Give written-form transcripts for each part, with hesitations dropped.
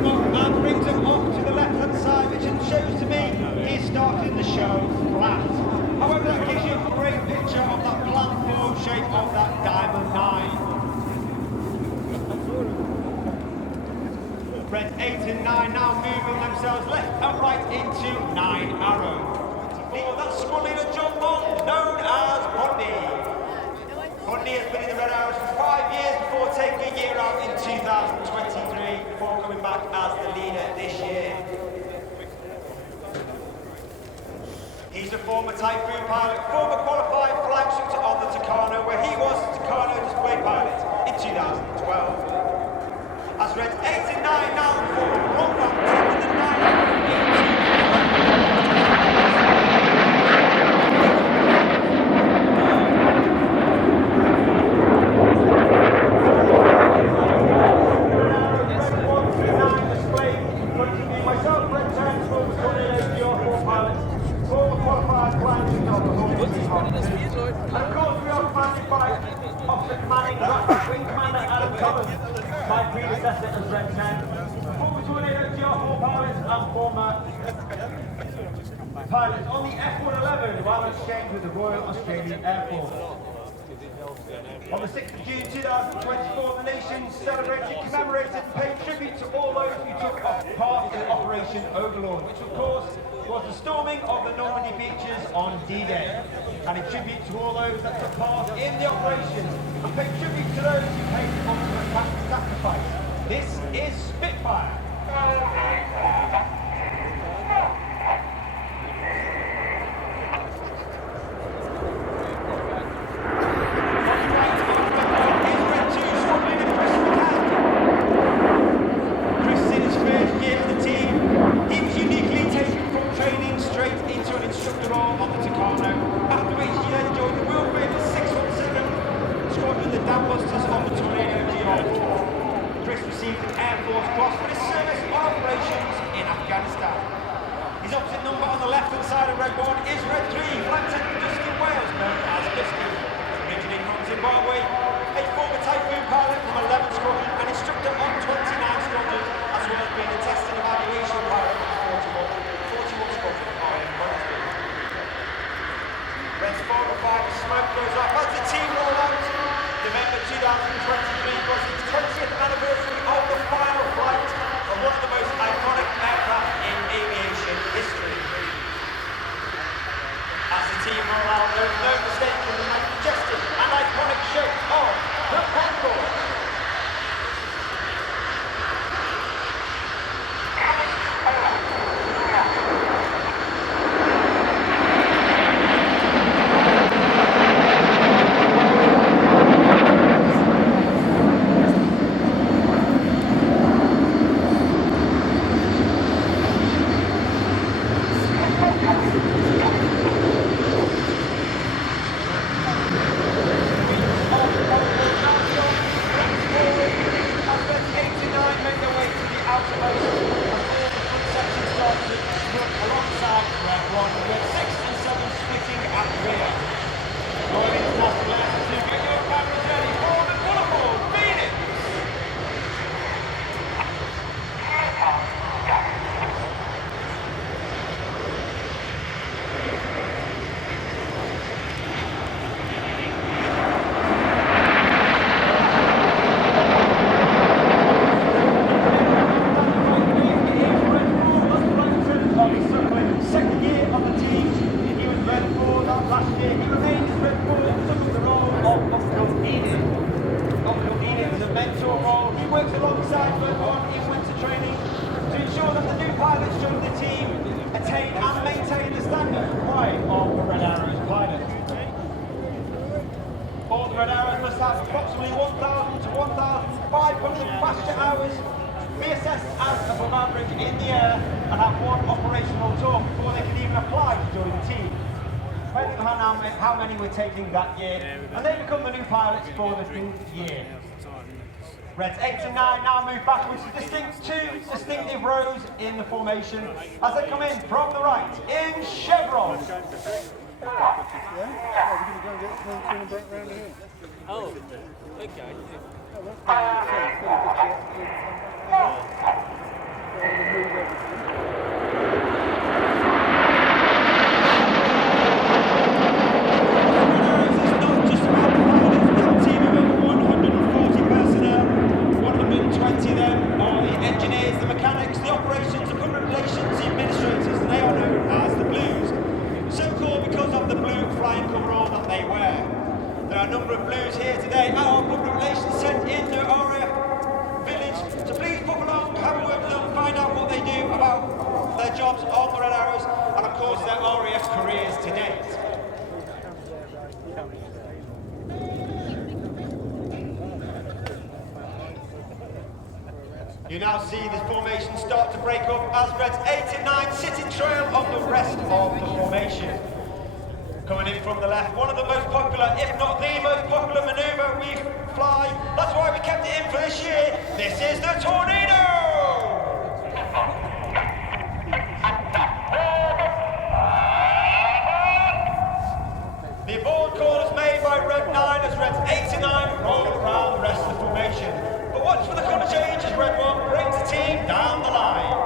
him up and brings him up to the left-hand side, which shows to me he's starting the show flat. However, that gives you a great picture of that platform shape of that Diamond 9. Reds 8 and 9 now moving themselves left and right into 9 Arrow. For that squad leader, John Bond, known as Bundy. Bundy has been in the Red Arrows for 5 years before taking a year out in 2023, before coming back as the leader this year. He's a former Typhoon pilot, former qualified flight instructor on the Tucano, where he was the Tucano display pilot in 2012. As Reds 8 and 9 now form one back, taking the 9 display in front of me. Myself, Red 10, former Tornado pilot, former qualified flying instructor on the Hawk. And of course, we are commanded by Officer Commanding Wing Commander Adam Collins, my predecessor as Red 10, former Tornado GR4 pilot and former pilot on the F111 while exchanged with the Royal Australian Air Force. On the 6th of June 2024, the nation celebrated, commemorated and paid tribute to all those who took part in Operation Overlord, which of course was the storming of the Normandy beaches on D-Day, and in tribute to all those that took part in the operation, and paid tribute to those who paid the ultimate sacrifice. This is Spitfire. Approximately 1,000 to 1,500 passenger hours, be assessed as above average in the air, and have one operational tour before they can even apply to join the team, depending on how many we're taking that year, and they become the new pilots for the new year. Reds 8 and 9 now move backwards to two distinctive rows in the formation as they come in from the right in chevron. Oh, okay. number of blues here today at our public relations centre in the RIAT village. So please pop along, have a word with them, find out what they do about their jobs on the Red Arrows and of course their RIAT careers to date. You now see the formation start to break up as Reds 8 and 9 sit in trail of the rest of the formation. Coming in from the left, one of the most popular, if not the most popular manoeuvre we fly. That's why we kept it in for this year. This is the Tornado! The aboard call is made by Red 9 as Reds 8 and 9 roll around the rest of the formation. But watch for the colour change as Red 1 brings the team down the line.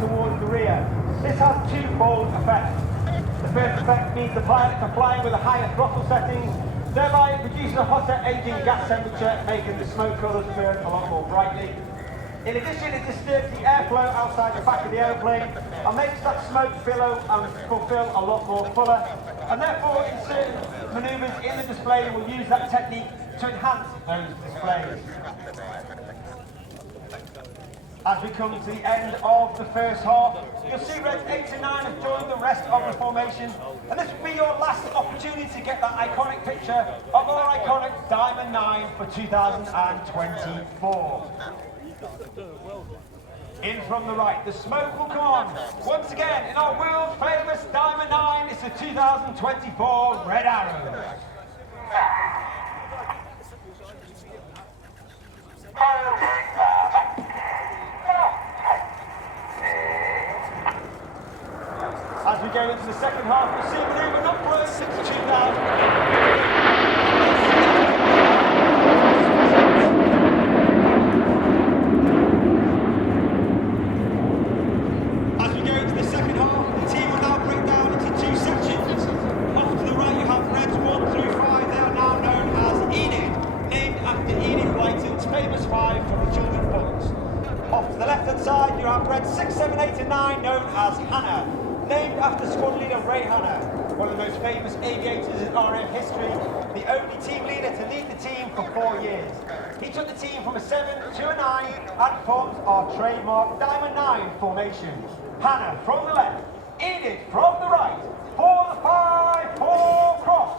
Towards the rear. This has twofold effects. The first effect means the pilots are flying with a higher throttle setting, thereby it produces a hotter aging gas temperature, making the smoke colours burn a lot more brightly. In addition, it disturbs the airflow outside the back of the aeroplane and makes that smoke billow and fulfill a lot more fuller. And therefore, in certain manoeuvres in the display, we'll use that technique to enhance those displays. As we come to the end of the first half, you'll see Reds 8 and 9 have joined the rest of the formation, and this will be your last opportunity to get that iconic picture of our iconic Diamond 9 for 2024. In from the right, the smoke will come on. Once again, in our world famous Diamond 9, it's the 2024 Red Arrows. As we go into the second half, we'll see manoeuvre up close to 2000. As we go into the second half, the team will now break down into two sections. Off to the right you have Reds 1 through 5, they are now known as Enid, named after Enid Blyton's famous 5 from the children's books. Off to the left hand side you have Reds 6, 7, 8 and 9, known as Hannah, named after squad leader Ray Hanna, one of the most famous aviators in RIAT history, the only team leader to lead the team for 4 years. He took the team from a 7 to a 9 and forms our trademark Diamond 9 formation. Hannah from the left, Edith from the right, 4 5 4 cross.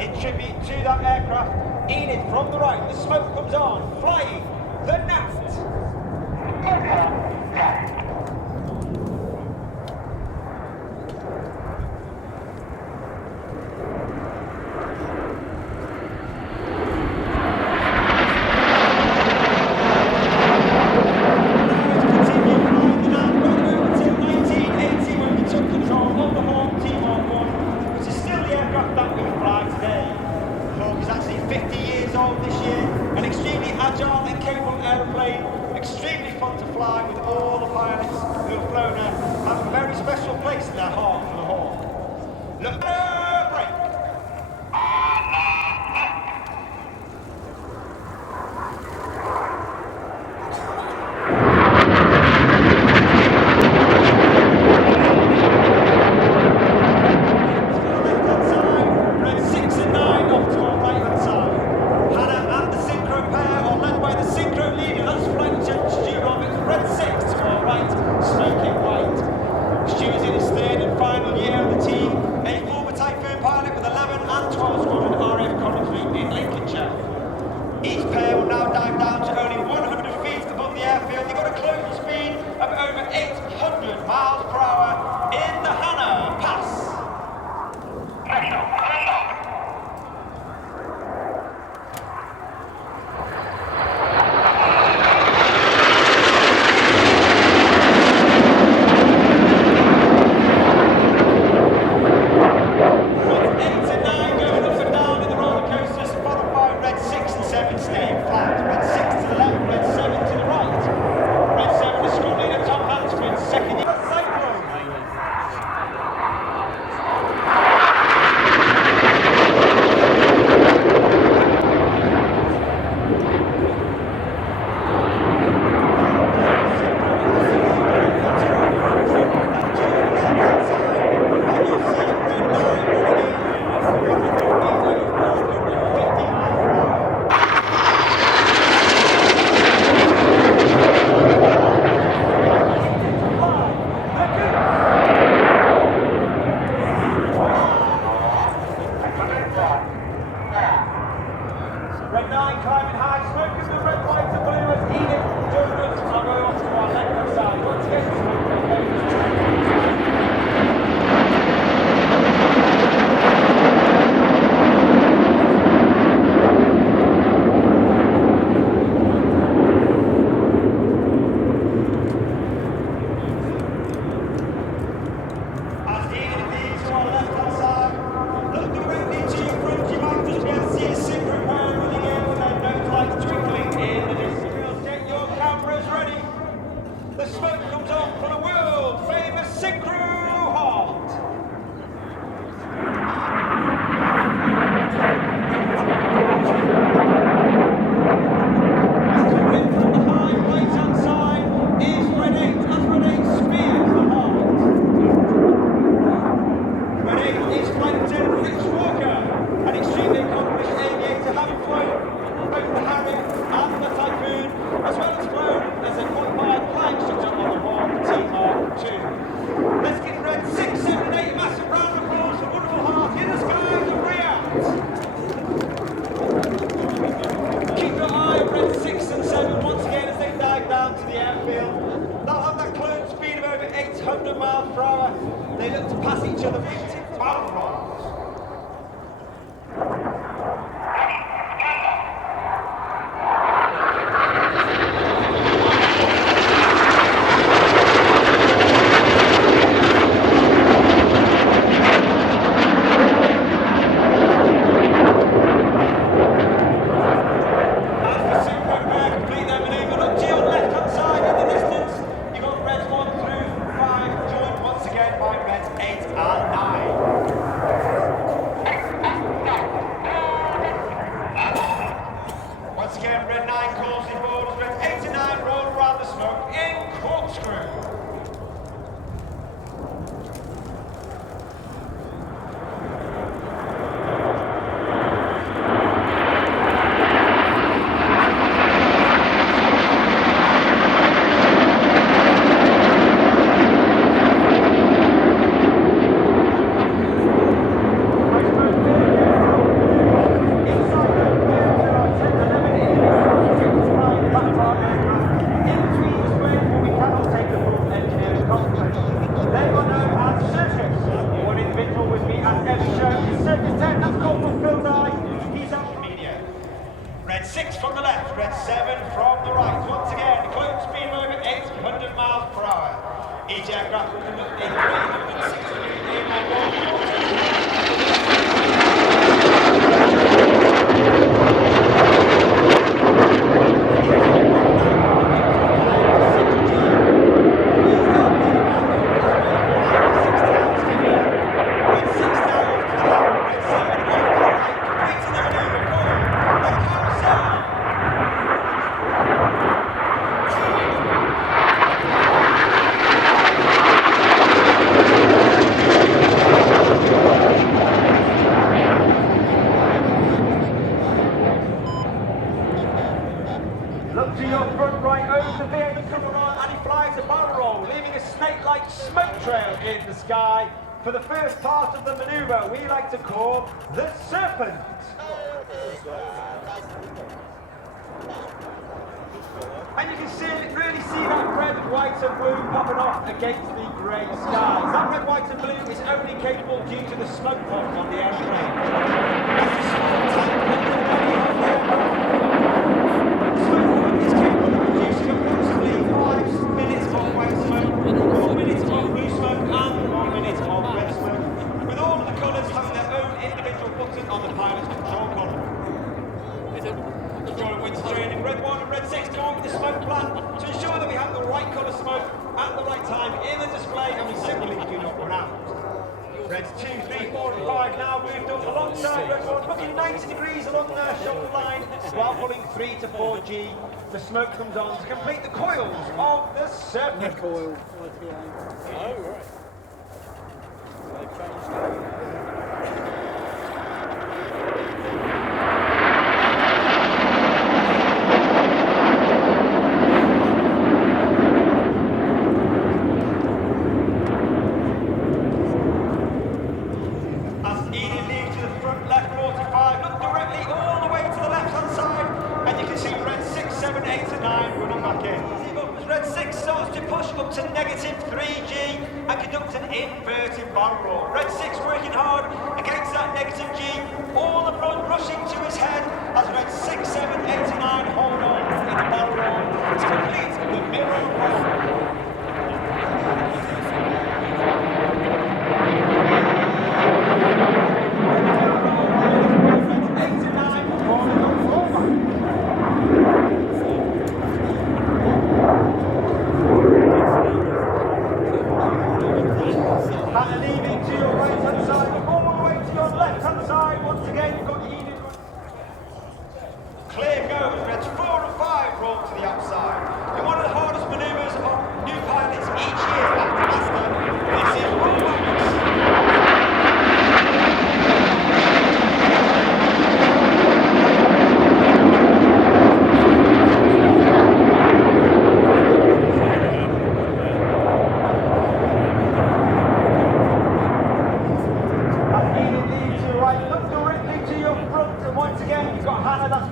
In tribute to that aircraft, Enid from the right, the smoke comes on, flying the Gnat. Extremely fun to fly with all the pilots who have flown her, have a very special place in their heart for the Hawk. Look, break! Red 6 and 9 off to our right hand side. Hannah and the synchro They look to pass each other into barrel rolls. Red 9 calls the borders, Red 8 and 9 roll around the smoke in corkscrew. Red 6 from the left, Red 7 from the right. Once again, closing speed of over 800 miles per hour. Each aircraft will conduct a 360 degree airline Look to your front right, over there, the cover on, and he flies a barrel roll, leaving a snake-like smoke trail in the sky for the first part of the manoeuvre we like to call the Serpent. And you can really see that red, white and blue popping off against the grey skies. That red, white and blue is only capable due to the smoke bombs on the airplane. That's a small tank under the body of the aircraft. Is capable of producing approximately 5 minutes of white smoke, 4 minutes of blue smoke and 1 minute of red smoke, with all of the colours having their own individual button on the pilot's control column. During winter training, Red 1 and Red 6 come on with the smoke plan to ensure that we have the right colour smoke at the right time in the display and we simply do not run out. Reds 2, 3, 4 and 5 now moved up alongside Red 1, looking 90 degrees along their shoulder line while pulling 3 to 4G. The smoke comes on to complete the coils of the Serpent. Oh, right. They've changed Red 6 starts to push up to negative 3G and conduct an inverted barrel roll. Red 6 working hard against that negative G, all the blood rushing to his head as Red 6, 7, 8 and 9 hold on in the barrel roll to complete the mirror roll. And leaving to your right hand side, all the way to your left hand side. Once again, you've got heated. Clear goes, Reds 4 and 5 roll to the outside. In one of the hardest manoeuvres of new pilots each year after Master, this is rollbacks.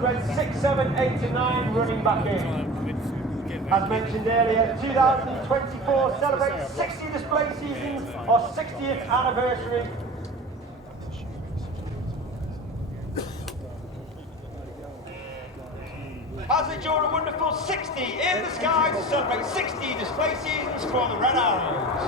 Red 6, 7, 8 and 9 running back in. As mentioned earlier, 2024 celebrates 60 display seasons of our 60th anniversary. As we enjoy a wonderful 60 in the sky to celebrate 60 display seasons for the Red Arrows.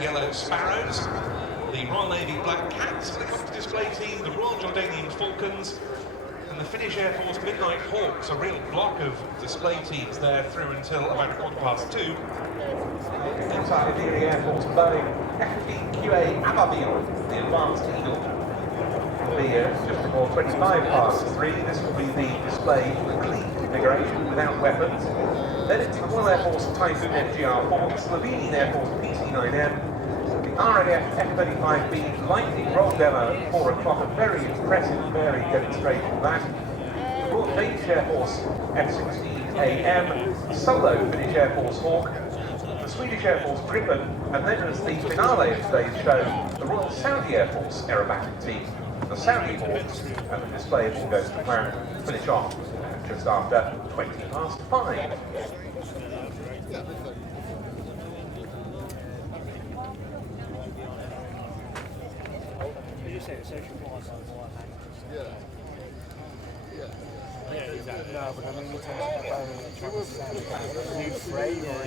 Yellow Sparrows, the Royal Navy Black Cats helicopter display team, the Royal Jordanian Falcons, and the Finnish Air Force Midnight Hawks, a real block of display teams there through until about 2:15. Inside the Air Force Boeing F-15QA Ababil, the Advanced Eagle. Will be just before 3. This will be the display clean configuration without weapons. Then it's the Royal Air Force Typhoon FGR-4, the Slovenian Air Force PC-9M, the RIAT F-35B lightning roll demo at 4 o'clock, a very impressive varied demonstration of that. The Royal Danish Air Force F-16AM, solo Finnish Air Force Hawk, the Swedish Air Force Gripen, and then as the finale of today's show, the Royal Saudi Air Force aerobatic team, the Saudi Hawks, and the display, if all goes to plan, finish off just after 5:20. Yeah, exactly. No, but I mean, in terms of new frame or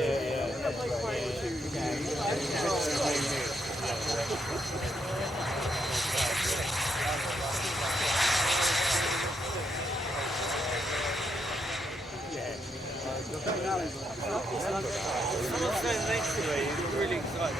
Someone's standing next to me, he's really excited.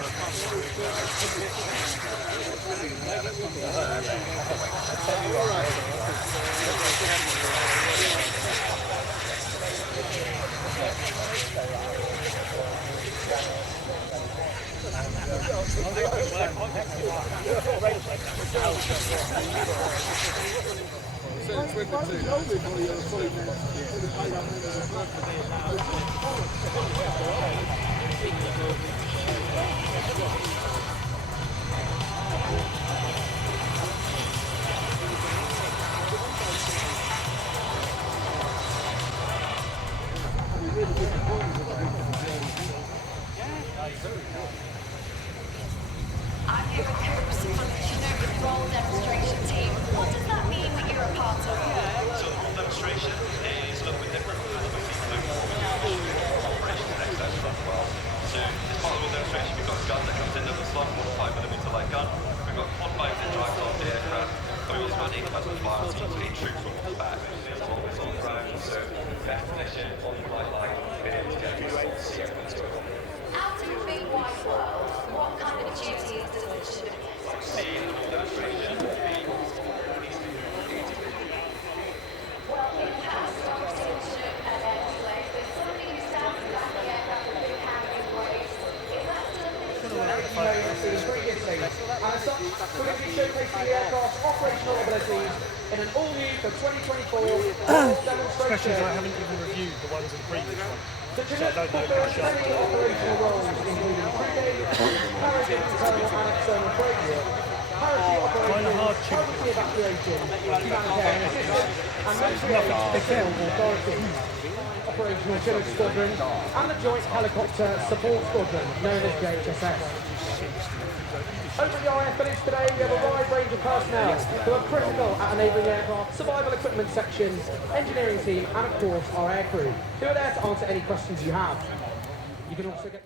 I I'm here with Coops from the Chinook Roll Demonstration Team. What does that mean that you're a part of? So the roll demonstration is a little bit different. Out in the big wide world, what kind of duties does one should Well, in past competition and airplay, there's somebody who stands back the aircraft with big hands and waist. Is that still Previously, and as such, we're going to be showcasing the aircraft's operational abilities in an all-new for 2024 Especially as demonstration. I haven't even reviewed the ones in the previous one. The So I don't know fulfills how sharp many operational roles, including pre-game, parachute internal and external training, parachute operations, emergency evacuation, humanitarian assistance, and military authority, operational chiller squadron, and the Joint Helicopter Support Squadron, known as JHSS. Over at the RIAT Village today, we have a wide range of personnel who are critical at enabling aircraft, survival equipment section, engineering team, and of course our aircrew, who are there to answer any questions you have. You can also get